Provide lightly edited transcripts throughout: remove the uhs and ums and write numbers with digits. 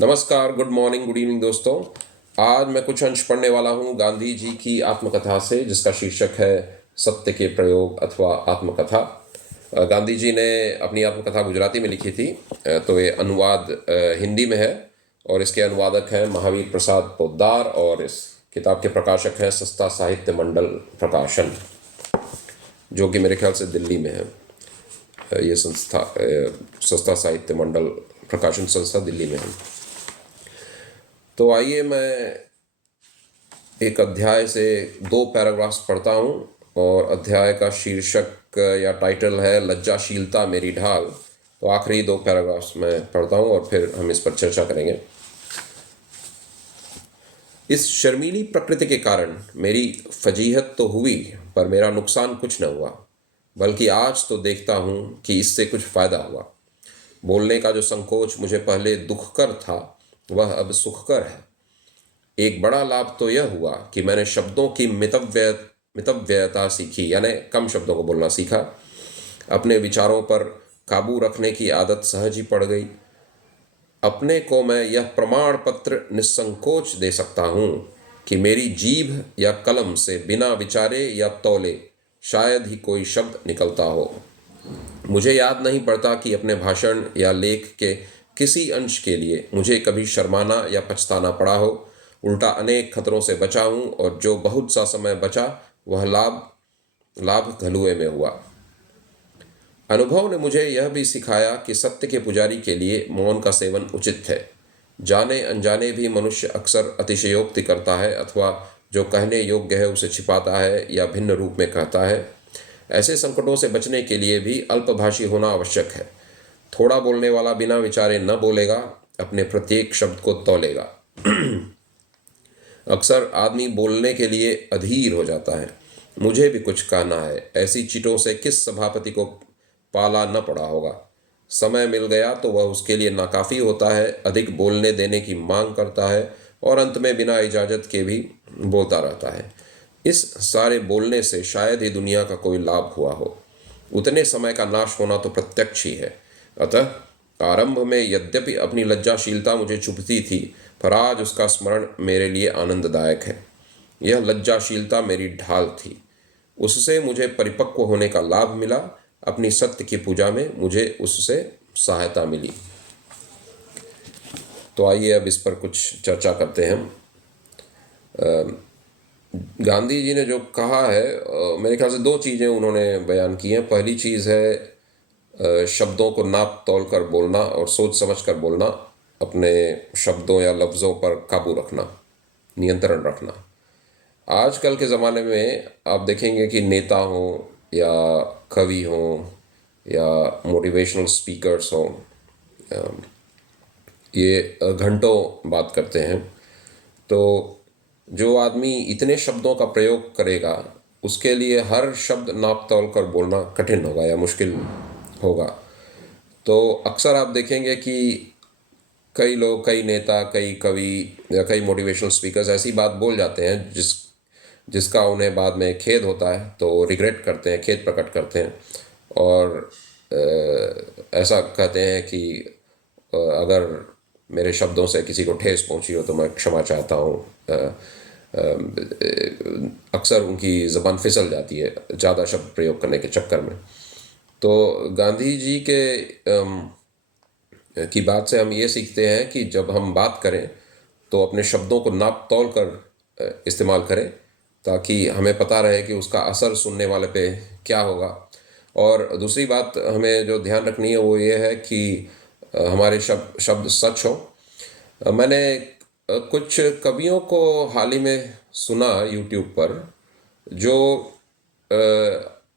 नमस्कार, good morning, good evening दोस्तों। आज मैं कुछ अंश पढ़ने वाला हूँ गांधी जी की आत्मकथा से, जिसका शीर्षक है सत्य के प्रयोग अथवा आत्मकथा। गांधी जी ने अपनी आत्मकथा गुजराती में लिखी थी, तो ये अनुवाद हिंदी में है और इसके अनुवादक हैं महावीर प्रसाद पोद्दार और इस किताब के प्रकाशक हैं सस्ता साहित्य मंडल प्रकाशन, जो कि मेरे ख्याल से दिल्ली में है। ये संस्था सस्ता साहित्य मंडल प्रकाशन संस्था दिल्ली में है। तो आइए मैं एक अध्याय से 2 पैराग्राफ्स पढ़ता हूँ और अध्याय का शीर्षक या टाइटल है लज्जाशीलता मेरी ढाल। तो आखिरी 2 पैराग्राफ्स मैं पढ़ता हूँ और फिर हम इस पर चर्चा करेंगे। इस शर्मीली प्रकृति के कारण मेरी फजीहत तो हुई, पर मेरा नुकसान कुछ न हुआ, बल्कि आज तो देखता हूँ कि इससे कुछ फ़ायदा हुआ। बोलने का जो संकोच मुझे पहले दुखकर था, वह अब सुखकर है। एक बड़ा लाभ तो यह हुआ कि मैंने शब्दों की मितव्ययता सीखी, यानी कम शब्दों को बोलना सीखा। अपने विचारों पर काबू रखने की आदत सहज ही पड़ गई। अपने को मैं यह प्रमाण पत्र निसंकोच दे सकता हूँ कि मेरी जीभ या कलम से बिना विचारे या तौले शायद ही कोई शब्द निकलता हो। मुझे याद नहीं पड़ता कि अपने भाषण या लेख के किसी अंश के लिए मुझे कभी शर्माना या पछताना पड़ा हो। उल्टा अनेक खतरों से बचा हूँ और जो बहुत सा समय बचा वह लाभ लाभ घलुए में हुआ। अनुभव ने मुझे यह भी सिखाया कि सत्य के पुजारी के लिए मौन का सेवन उचित है। जाने अनजाने भी मनुष्य अक्सर अतिशयोक्ति करता है अथवा जो कहने योग्य है उसे छिपाता है या भिन्न रूप में कहता है। ऐसे संकटों से बचने के लिए भी अल्पभाषी होना आवश्यक है। थोड़ा बोलने वाला बिना विचारे न बोलेगा, अपने प्रत्येक शब्द को तौलेगा। अक्सर आदमी बोलने के लिए अधीर हो जाता है। मुझे भी कुछ कहना है, ऐसी चिटों से किस सभापति को पाला न पड़ा होगा। समय मिल गया तो वह उसके लिए नाकाफ़ी होता है, अधिक बोलने देने की मांग करता है और अंत में बिना इजाज़त के भी बोलता रहता है। इस सारे बोलने से शायद ही दुनिया का कोई लाभ हुआ हो। उतने समय का नाश होना तो प्रत्यक्ष ही है। अतः आरंभ में यद्यपि अपनी लज्जाशीलता मुझे चुभती थी, पर आज उसका स्मरण मेरे लिए आनंददायक है। यह लज्जाशीलता मेरी ढाल थी। उससे मुझे परिपक्व होने का लाभ मिला। अपनी सत्य की पूजा में मुझे उससे सहायता मिली। तो आइए अब इस पर कुछ चर्चा करते हैं। गांधी जी ने जो कहा है, मेरे ख्याल से 2 चीज़ें उन्होंने बयान की हैं। पहली चीज़ है शब्दों को नाप तौल कर बोलना और सोच समझ कर बोलना, अपने शब्दों या लफ्ज़ों पर काबू रखना, नियंत्रण रखना। आजकल के ज़माने में आप देखेंगे कि नेता हों या कवि हों या मोटिवेशनल स्पीकर्स हों, ये घंटों बात करते हैं। तो जो आदमी इतने शब्दों का प्रयोग करेगा, उसके लिए हर शब्द नाप तौल कर बोलना कठिन होगा या मुश्किल होगा। तो अक्सर आप देखेंगे कि कई लोग, कई नेता, कई कवि या कई मोटिवेशनल स्पीकर्स ऐसी बात बोल जाते हैं जिसका उन्हें बाद में खेद होता है, तो रिग्रेट करते हैं, खेद प्रकट करते हैं और ऐसा कहते हैं कि अगर मेरे शब्दों से किसी को ठेस पहुंची हो तो मैं क्षमा चाहता हूँ। अक्सर उनकी ज़बान फिसल जाती है ज़्यादा शब्द प्रयोग करने के चक्कर में। तो गांधी जी के की बात से हम ये सीखते हैं कि जब हम बात करें तो अपने शब्दों को नाप तौल कर इस्तेमाल करें, ताकि हमें पता रहे कि उसका असर सुनने वाले पे क्या होगा। और दूसरी बात हमें जो ध्यान रखनी है वो ये है कि हमारे शब्द सच हो। मैंने कुछ कवियों को हाल ही में सुना यूट्यूब पर, जो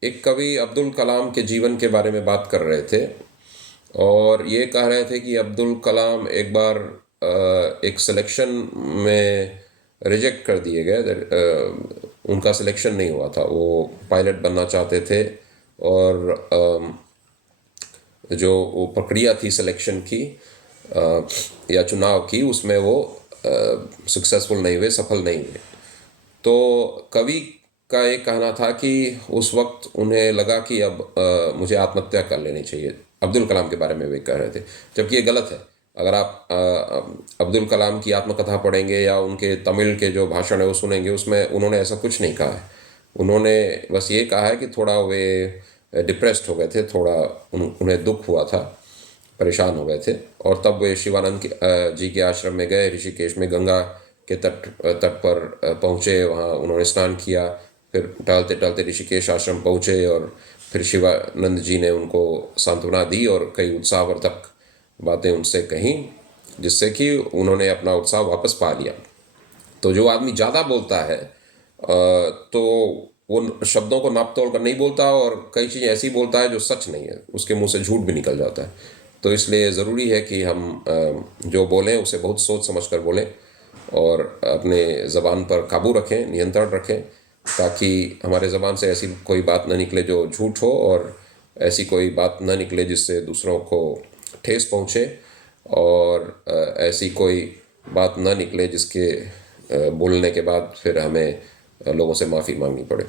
एक कवि अब्दुल कलाम के जीवन के बारे में बात कर रहे थे और ये कह रहे थे कि अब्दुल कलाम एक बार एक सिलेक्शन में रिजेक्ट कर दिए गए। उनका सिलेक्शन नहीं हुआ था। वो पायलट बनना चाहते थे और जो वो प्रक्रिया थी सिलेक्शन की या चुनाव की, उसमें वो सक्सेसफुल नहीं हुए, सफल नहीं हुए। तो कवि का एक कहना था कि उस वक्त उन्हें लगा कि अब मुझे आत्महत्या कर लेनी चाहिए। अब्दुल कलाम के बारे में वे कह रहे थे, जबकि ये गलत है। अगर आप अब्दुल कलाम की आत्मकथा पढ़ेंगे या उनके तमिल के जो भाषण है वो सुनेंगे, उसमें उन्होंने ऐसा कुछ नहीं कहा है। उन्होंने बस ये कहा है कि थोड़ा वे डिप्रेस्ड हो गए थे, थोड़ा उन्हें दुख हुआ था, परेशान हो गए थे, और तब वे शिवानंद जी के आश्रम में गए, ऋषिकेश में गंगा के तट पर पहुँचे। वहाँ उन्होंने स्नान किया, फिर टहलते टहलते ऋषिकेश आश्रम पहुँचे, और फिर शिवानंद जी ने उनको सांत्वना दी और कई उत्साहवर्धक बातें उनसे कहीं, जिससे कि उन्होंने अपना उत्साह वापस पा लिया। तो जो आदमी ज़्यादा बोलता है तो वो शब्दों को नाप तोड़ कर नहीं बोलता, और कई चीज़ें ऐसी बोलता है जो सच नहीं है, उसके मुंह से झूठ भी निकल जाता है। तो इसलिए ज़रूरी है कि हम जो बोलें उसे बहुत सोच समझ कर बोलें, और अपने ज़बान पर काबू रखें, नियंत्रण रखें, ताकि हमारे ज़बान से ऐसी कोई बात न निकले जो झूठ हो, और ऐसी कोई बात न निकले जिससे दूसरों को ठेस पहुँचे, और ऐसी कोई बात न निकले जिसके बोलने के बाद फिर हमें लोगों से माफ़ी मांगनी पड़े।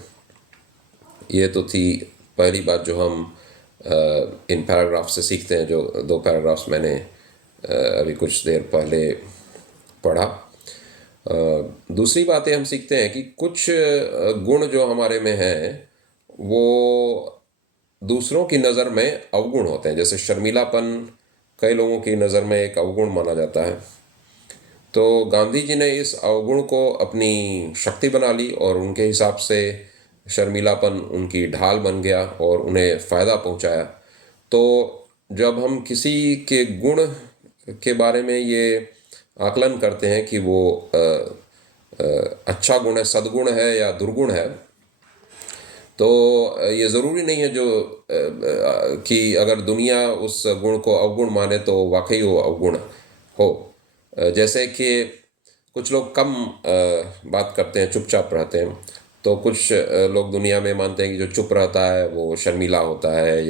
ये तो थी पहली बात जो हम इन पैराग्राफ से सीखते हैं, जो 2 पैराग्राफ्स मैंने अभी कुछ देर पहले पढ़ा। दूसरी बातें हम सीखते हैं कि कुछ गुण जो हमारे में हैं वो दूसरों की नज़र में अवगुण होते हैं। जैसे शर्मीलापन कई लोगों की नज़र में एक अवगुण माना जाता है। तो गांधी जी ने इस अवगुण को अपनी शक्ति बना ली, और उनके हिसाब से शर्मीलापन उनकी ढाल बन गया और उन्हें फ़ायदा पहुंचाया। तो जब हम किसी के गुण के बारे में ये आकलन करते हैं कि वो अच्छा गुण है, सद्गुण है या दुर्गुण है, तो ये ज़रूरी नहीं है कि अगर दुनिया उस गुण को अवगुण माने तो वाकई वो अवगुण हो। जैसे कि कुछ लोग कम बात करते हैं, चुपचाप रहते हैं, तो कुछ लोग दुनिया में मानते हैं कि जो चुप रहता है वो शर्मीला होता है,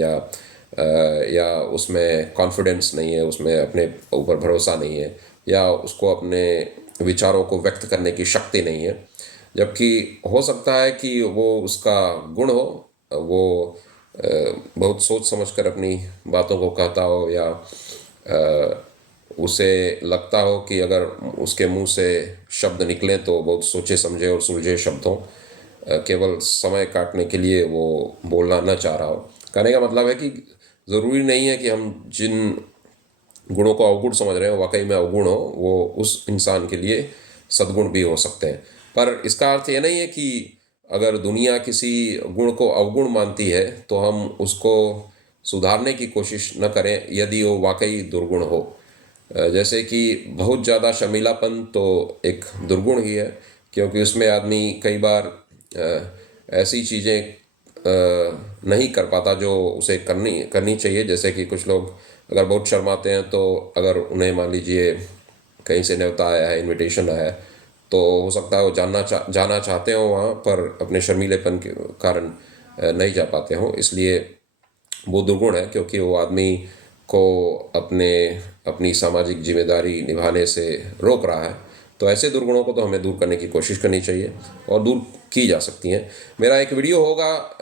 या उसमें कॉन्फिडेंस नहीं है, उसमें अपने ऊपर भरोसा नहीं है, या उसको अपने विचारों को व्यक्त करने की शक्ति नहीं है। जबकि हो सकता है कि वो उसका गुण हो, वो बहुत सोच समझ कर अपनी बातों को कहता हो, या उसे लगता हो कि अगर उसके मुंह से शब्द निकलें तो बहुत सोचे समझे और सुलझे शब्द हों, केवल समय काटने के लिए वो बोलना न चाह रहा हो। कहने का मतलब है कि ज़रूरी नहीं है कि हम जिन गुणों को अवगुण समझ रहे हो वाकई में अवगुण हो, वो उस इंसान के लिए सद्गुण भी हो सकते हैं। पर इसका अर्थ ये नहीं है कि अगर दुनिया किसी गुण को अवगुण मानती है तो हम उसको सुधारने की कोशिश न करें यदि वो वाकई दुर्गुण हो। जैसे कि बहुत ज़्यादा शर्मीलापन तो एक दुर्गुण ही है, क्योंकि उसमें आदमी कई बार ऐसी चीज़ें नहीं कर पाता जो उसे करनी चाहिए। जैसे कि कुछ लोग अगर बहुत शर्माते हैं, तो अगर उन्हें मान लीजिए कहीं से न्योता आया है, इनविटेशन आया है, तो हो सकता है वो जाना चाहते हो वहाँ पर, अपने शर्मीलेपन के कारण नहीं जा पाते हों। इसलिए वो दुर्गुण है, क्योंकि वो आदमी को अपनी सामाजिक जिम्मेदारी निभाने से रोक रहा है। तो ऐसे दुर्गुणों को तो हमें दूर करने की कोशिश करनी चाहिए, और दूर की जा सकती हैं। मेरा एक वीडियो होगा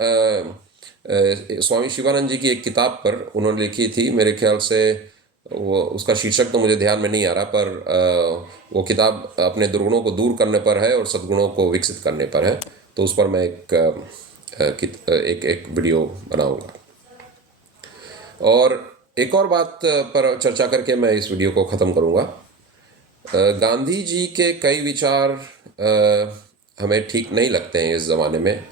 स्वामी शिवानंद जी की एक किताब पर, उन्होंने लिखी थी, मेरे ख्याल से वो उसका शीर्षक तो मुझे ध्यान में नहीं आ रहा, पर वो किताब अपने दुर्गुणों को दूर करने पर है और सद्गुणों को विकसित करने पर है। तो उस पर मैं एक वीडियो बनाऊंगा। और एक और बात पर चर्चा करके मैं इस वीडियो को ख़त्म करूंगा। गांधी जी के कई विचार हमें ठीक नहीं लगते हैं इस ज़माने में।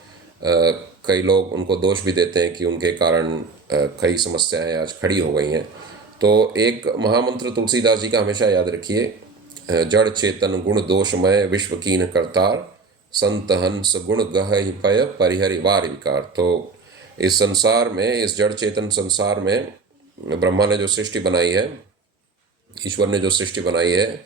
कई लोग उनको दोष भी देते हैं कि उनके कारण कई समस्याएं आज खड़ी हो गई हैं। तो एक महामंत्र तुलसीदास जी का हमेशा याद रखिए, जड़ चेतन गुण दोषमय विश्व कीन करतार, संत हंस गुण गह ही पय परिहरि वार विकार। तो इस संसार में, इस जड़ चेतन संसार में ब्रह्मा ने जो सृष्टि बनाई है, ईश्वर ने जो सृष्टि बनाई है,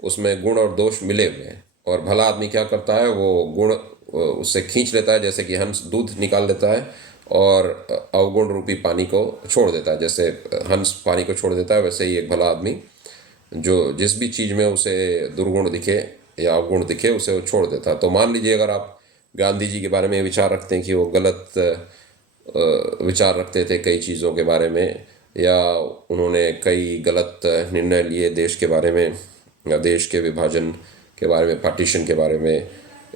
उसमें गुण और दोष मिले हुए हैं। और भला आदमी क्या करता है, वो गुण उससे खींच लेता है, जैसे कि हंस दूध निकाल लेता है, और अवगुण रूपी पानी को छोड़ देता है। जैसे हंस पानी को छोड़ देता है, वैसे ही एक भला आदमी जो जिस भी चीज़ में उसे दुर्गुण दिखे या अवगुण दिखे, उसे वो छोड़ देता है। तो मान लीजिए अगर आप गांधी जी के बारे में विचार रखते हैं कि वो गलत विचार रखते थे कई चीज़ों के बारे में, या उन्होंने कई गलत निर्णय लिए देश के बारे में, या देश के विभाजन के बारे में, पार्टीशन के बारे में,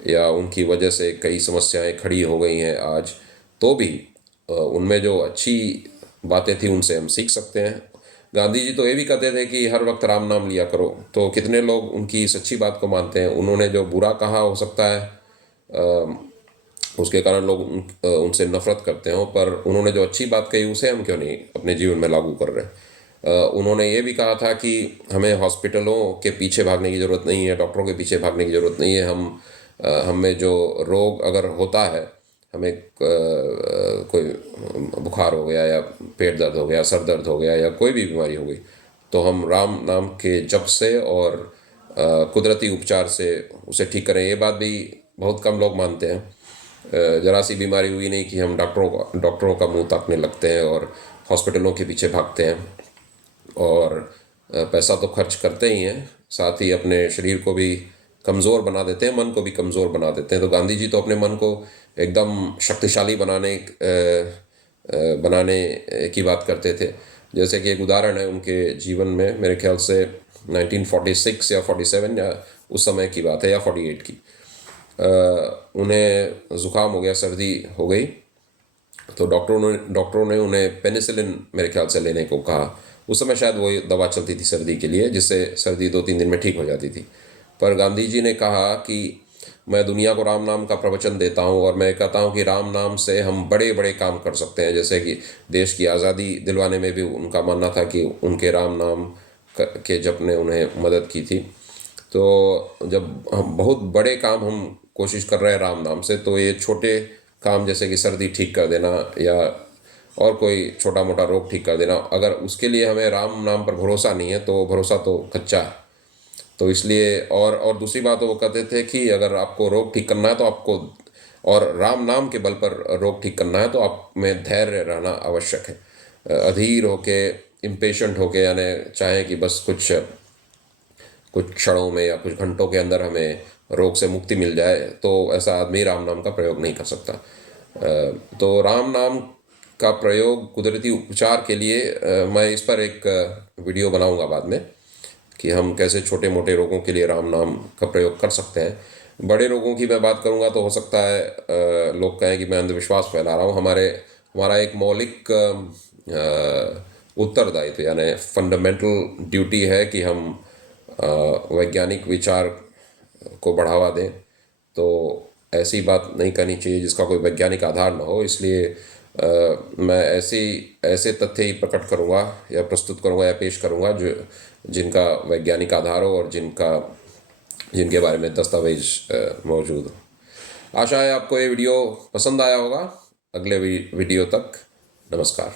या उनकी वजह से कई समस्याएं खड़ी हो गई हैं आज, तो भी उनमें जो अच्छी बातें थी उनसे हम सीख सकते हैं। गांधी जी तो ये भी कहते थे कि हर वक्त राम नाम लिया करो, तो कितने लोग उनकी सच्ची बात को मानते हैं। उन्होंने जो बुरा कहा, हो सकता है उसके कारण लोग उनसे नफरत करते हो, पर उन्होंने जो अच्छी बात कही उसे हम क्यों नहीं अपने जीवन में लागू कर रहे हैं। उन्होंने ये भी कहा था कि हमें हॉस्पिटलों के पीछे भागने की ज़रूरत नहीं है, डॉक्टरों के पीछे भागने की ज़रूरत नहीं है। हमें जो रोग अगर होता है, हमें कोई बुखार हो गया या पेट दर्द हो गया, सर दर्द हो गया या कोई भी बीमारी हो गई, तो हम राम नाम के जप से और कुदरती उपचार से उसे ठीक करें। ये बात भी बहुत कम लोग मानते हैं। जरा सी बीमारी हुई नहीं कि हम डॉक्टरों का मुंह ताकने लगते हैं और हॉस्पिटलों के पीछे भागते हैं, और पैसा तो खर्च करते ही हैं, साथ ही अपने शरीर को भी कमज़ोर बना देते हैं, मन को भी कमज़ोर बना देते हैं। तो गांधी जी तो अपने मन को एकदम शक्तिशाली बनाने की बात करते थे। जैसे कि एक उदाहरण है उनके जीवन में, मेरे ख्याल से 1946 या 47 या उस समय की बात है, या 48 की। उन्हें ज़ुकाम हो गया, सर्दी हो गई, तो डॉक्टरों ने उन्हें पेनिसिलिन मेरे ख्याल से लेने को कहा। उस समय शायद वो दवा चलती थी सर्दी के लिए, जिससे सर्दी 2-3 दिन में ठीक हो जाती थी। पर गांधी जी ने कहा कि मैं दुनिया को राम नाम का प्रवचन देता हूँ, और मैं कहता हूँ कि राम नाम से हम बड़े बड़े काम कर सकते हैं। जैसे कि देश की आज़ादी दिलवाने में भी उनका मानना था कि उनके राम नाम के जप ने उन्हें मदद की थी। तो जब हम बहुत बड़े काम हम कोशिश कर रहे हैं राम नाम से, तो ये छोटे काम जैसे कि सर्दी ठीक कर देना या और कोई छोटा मोटा रोग ठीक कर देना, अगर उसके लिए हमें राम नाम पर भरोसा नहीं है तो भरोसा तो कच्चा है। तो इसलिए और दूसरी बात वो कहते थे कि अगर आपको रोग ठीक करना है तो आपको, और राम नाम के बल पर रोग ठीक करना है, तो आप में धैर्य रहना आवश्यक है। अधीर होके, इम्पेशेंट होके, यानी चाहे कि बस कुछ क्षणों में या कुछ घंटों के अंदर हमें रोग से मुक्ति मिल जाए, तो ऐसा आदमी राम नाम का प्रयोग नहीं कर सकता। तो राम नाम का प्रयोग कुदरती उपचार के लिए, मैं इस पर एक वीडियो बनाऊंगा बाद में कि हम कैसे छोटे मोटे रोगों के लिए राम नाम का प्रयोग कर सकते हैं। बड़े रोगों की मैं बात करूंगा तो हो सकता है लोग कहें कि मैं अंधविश्वास फैला रहा हूँ। हमारा एक मौलिक उत्तरदायित्व यानी फंडामेंटल ड्यूटी है कि हम वैज्ञानिक विचार को बढ़ावा दें। तो ऐसी बात नहीं करनी चाहिए जिसका कोई वैज्ञानिक आधार ना हो। इसलिए मैं ऐसे तथ्य ही प्रकट करूँगा या प्रस्तुत करूँगा या पेश करूँगा जिनका वैज्ञानिक आधार हो और जिनके बारे में दस्तावेज मौजूद हो। आशा है आपको ये वीडियो पसंद आया होगा। अगले वीडियो तक नमस्कार।